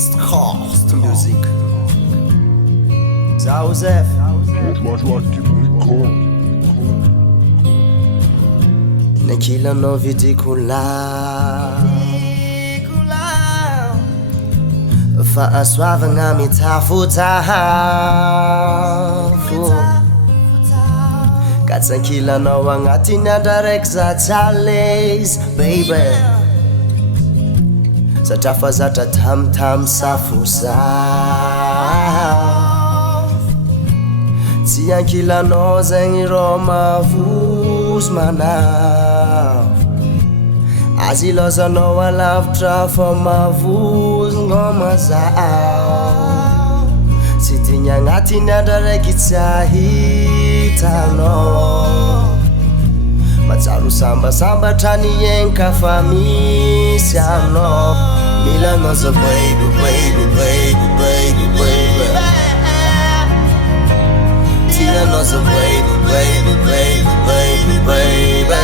East Coast Music. Joseph Nakila no vidikula Faaswavana mitafutahafu Katsankila no wangatina direct za chales baby Zatafa zata tam tam safusa Siyankila no zengi roma fuzmana Aziloza no wa love trafa mavuz ngoma zao Sitinya ngati nadare kitahita no Matsaru samba samba tani yenka famisia no Mila no so baby baby baby baby baby Tia no so baby baby baby baby baby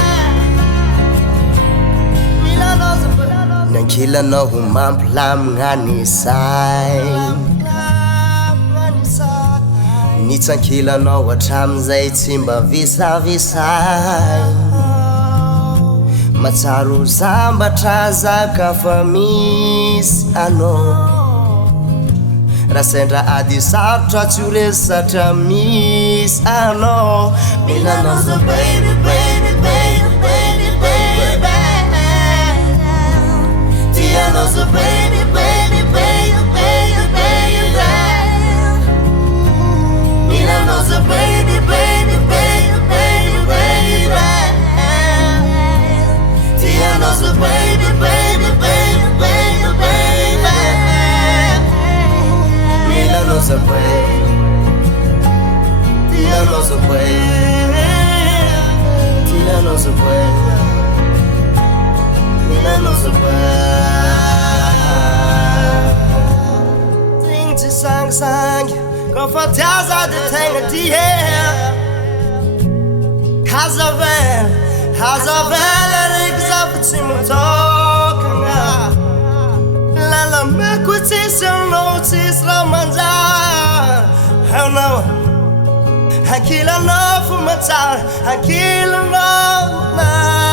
Nankila no humamplam ngani sai Nitsankila no watamzai timba visa visai Matsaru samba traza kafamis ano Rasendra adi sabtra chure satamis ano Mina no so baby baby baby baby baby Tia no so baby baby baby baby baby Mina no so baby baby baby baby baby Tia no so baby baby baby baby baby Mina no so baby Tia no so baby Tia no so baby Mina no so baby Ting to sang sang Go for Taza the thing at the air Hazavel Exapitimutokanga Lala Mekutis and Notis Ramanja Hell no I kill enough for my time I kill enough now